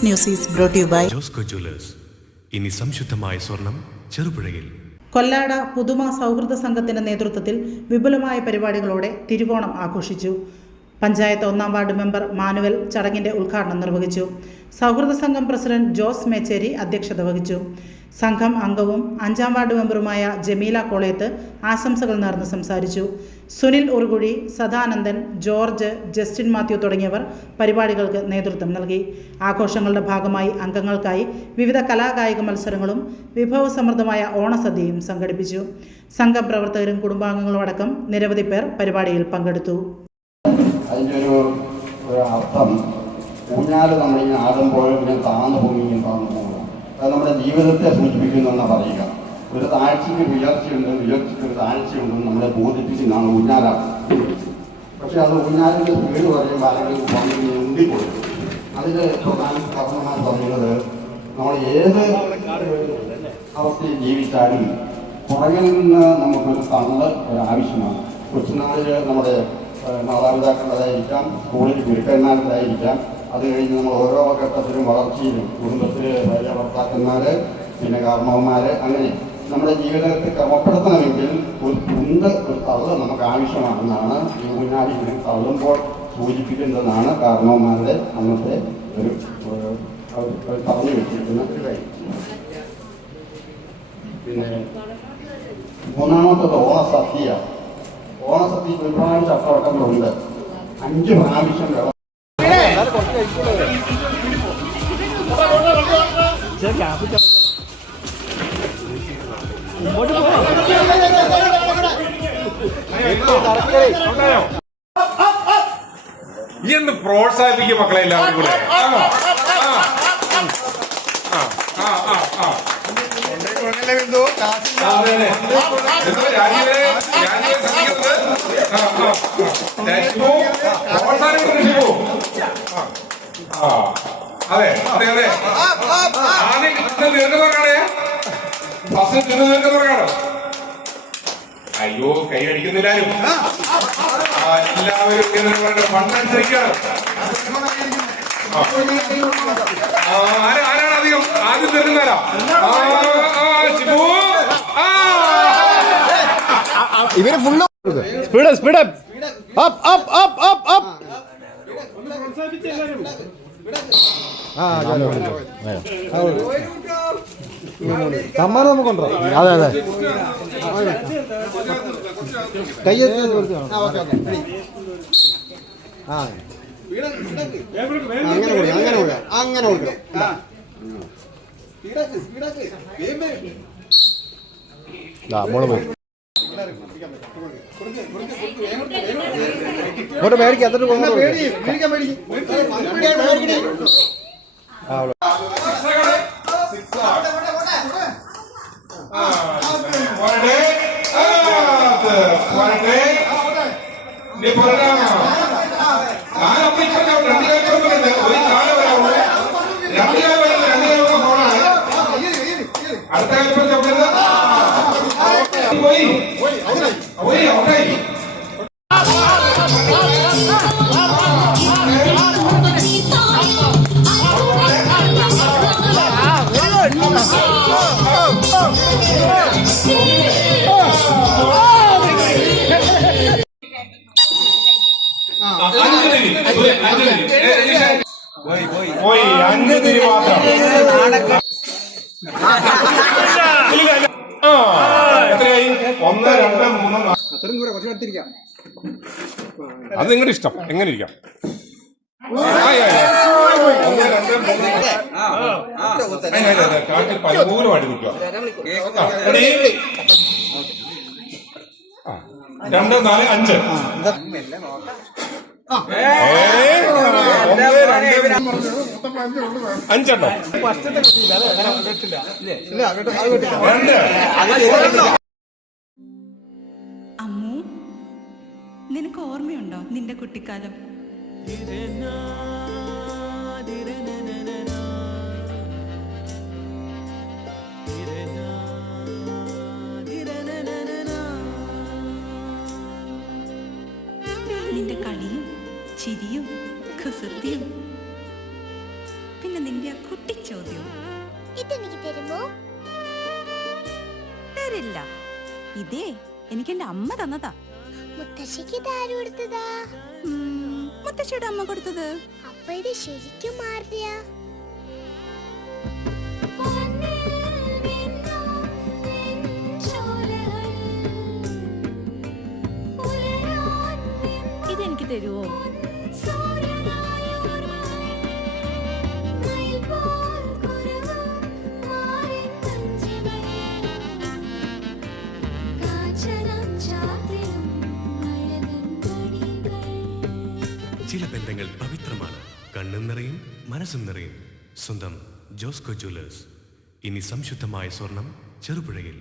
This news is brought you by Josco jewellers. ഇനി സംശുദ്ധമായ സ്വർണം ചെറുപുഴയിൽ. കൊല്ലാട പുതുമ സൗഹൃദ സംഘത്തിന്റെ നേതൃത്വത്തിൽ വിപുലമായ പരിപാടികളോടെ തിരുവോണം ആഘോഷിച്ചു. പഞ്ചായത്ത് 1-ാം വാർഡ് മെമ്പർ മാനുവൽ ചടങ്ങിന്റെ ഉദ്ഘാടനം നിർവഹിച്ചു. സൗഹൃദ സംഘം പ്രസിഡന്റ് ജോസ് മേച്ചേരി അധ്യക്ഷത വഹിച്ചു. സംഘം അംഗവും 5-ാം വാർഡ് മെമ്പറുമായ ജമീല കോളയത്ത് ആശംസകൾ നേർന്ന് സംസാരിച്ചു. Sunil ഉറുകുഴി, Sadanandan, George, Justin Mathew തുടങ്ങിയവർ പരിപാടികൾക്ക് നേതൃത്വം നൽകി. ആഘോഷങ്ങളുടെ ഭാഗമായി അംഗങ്ങൾക്കായി വിവിധ കലാകായിക മത്സരങ്ങളും വിഭവസമൃദ്ധമായ ഓണസദ്യയും സംഘടിപ്പിച്ചു. സംഘം പ്രവർത്തകരും കുടുംബാംഗങ്ങളും അടക്കം നിരവധി പേർ പരിപാടിയിൽ പങ്കെടുത്തു. അതിൻ്റെ ഒരു അർത്ഥം ഊഞ്ഞാൽ നമ്മളിങ്ങനെ ആടുമ്പോഴും ഇങ്ങനെ താന്നു പോകുകയും താന്നു പോകുക, അത് നമ്മുടെ ജീവിതത്തെ സൂചിപ്പിക്കുന്നെന്നാണ് പറയുക. ഒരു താഴ്ചയ്ക്ക് ഉയർച്ചയുണ്ട്, ഉയർച്ചയ്ക്ക് ഒരു താഴ്ചയുണ്ടെന്ന് നമ്മളെ ബോധിപ്പിക്കുന്നതാണ് ഊഞ്ഞാലാണ്. പക്ഷേ അത് ഊഞ്ഞാലിൻ്റെ സ്പീഡ് പറയുമ്പോൾ ആരെങ്കിലും വന്നിങ്ങനെ ഉന്തിക്കൊടുക്കും. അതിൽ പ്രധാന കർമ്മമാർ പറയുന്നത് നമ്മൾ ഏത് അവസ്ഥയിൽ ജീവിച്ചാലും പുറകിൽ നിന്ന് നമുക്കൊരു തള്ള് ഒരാവശ്യമാണ്. കൊച്ചുനാളിൽ നമ്മുടെ മാതാപിതാക്കളുടേതായിരിക്കാം, സ്കൂളിൽ ഗുരുക്കന്മാരുടേതായിരിക്കാം. അത് കഴിഞ്ഞ് നമ്മൾ ഓരോ ഘട്ടത്തിലും വളർച്ചയിലും കുടുംബത്തിൽ ഭാര്യ ഭർത്താക്കന്മാർ, പിന്നെ കാരണവന്മാർ, അങ്ങനെ നമ്മുടെ ജീവിതത്തെ ക്രമപ്പെടുത്തണമെങ്കിൽ ഒരു തള്ള് നമുക്ക് ആവശ്യമാണെന്നാണ് ഈ ഊഞ്ഞാലി തള്ളുമ്പോൾ സൂചിപ്പിക്കുന്നതെന്നാണ് കാരണവന്മാരുടെ അന്നത്തെ ഒരു പറഞ്ഞു വെച്ചിരിക്കുന്ന ഒരു കാര്യം. പിന്നെ മൂന്നാമത്തത് ഓണസദ്യ. ഓണസദ്യക്ക് ഒരുപാട് ചട്ടവട്ടങ്ങളുണ്ട്. 5 പ്രാവശ്യം വെള്ളം എന്ന് പ്രോത്സാഹിപ്പിക്കും മക്കളെ എല്ലാവരും കൂടെ. അതെ അതെ അതെ ആദ്യം ദീർഘമാർക്കാണ്, ഫസ്റ്റ് ദീർഘമാർക്കാണ്. അയ്യോ കൈ അടിക്കുന്നില്ലാരും, എല്ലാവരും മണ്ണനുസരിക്കാണ്. ആരാണ് അധികം ആദ്യം തരുന്നാരാ? ഇവര് full speed speed up up up up up. സമ്മാനം നമുക്കുണ്ടോ? അതെ അതെ, കയ്യെത്തി അങ്ങനെ കൊടുക്കണം. മോള് പോയി ഇങ്ങോട്ട് മേടിക്കും. എന്നിട്ട് പോയി 5 തിരി മാത്രം. എത്രയായി? 1, 2, 3, 4. അത് നിങ്ങളുടെ ഇഷ്ടം, എങ്ങനെ ഇരിക്കാം. 1, 2, 3 കാട്ടിൽ പലപോലും അടിക്കുക. 2, 4, 5. 5 അമ്മു, നിനക്ക് ഓർമ്മയുണ്ടോ നിന്റെ കുട്ടിക്കാലം? നിന്റെ കളിയും ചിരിയും കുസൃതിയും, പിന്നെ നിന്റെ കുട്ടിച്ചോദ്യം. ഇതെനിക്ക് തരുമോ? തരില്ല. ഇതേ എനിക്ക് എന്റെ അമ്മ തന്നതാ. മുത്തശ്ശിക്ക് ഇതാര് കൊടുത്തതാ? മുത്തശ്ശിയുടെ അമ്മ കൊടുത്തത്. അപ്പൊ ഇത് ശരിക്കും മാറിയ? ഇതെനിക്ക് തരുവോ? ചില ബന്ധങ്ങൾ പവിത്രമാണ്. കണ്ണും നിറയും മനസ്സും നിറയും. സ്വന്തം ജോസ്കോ ജ്വല്ലേഴ്സ്. ഇനി സംശുദ്ധമായ സ്വർണം ചെറുപുഴയിൽ.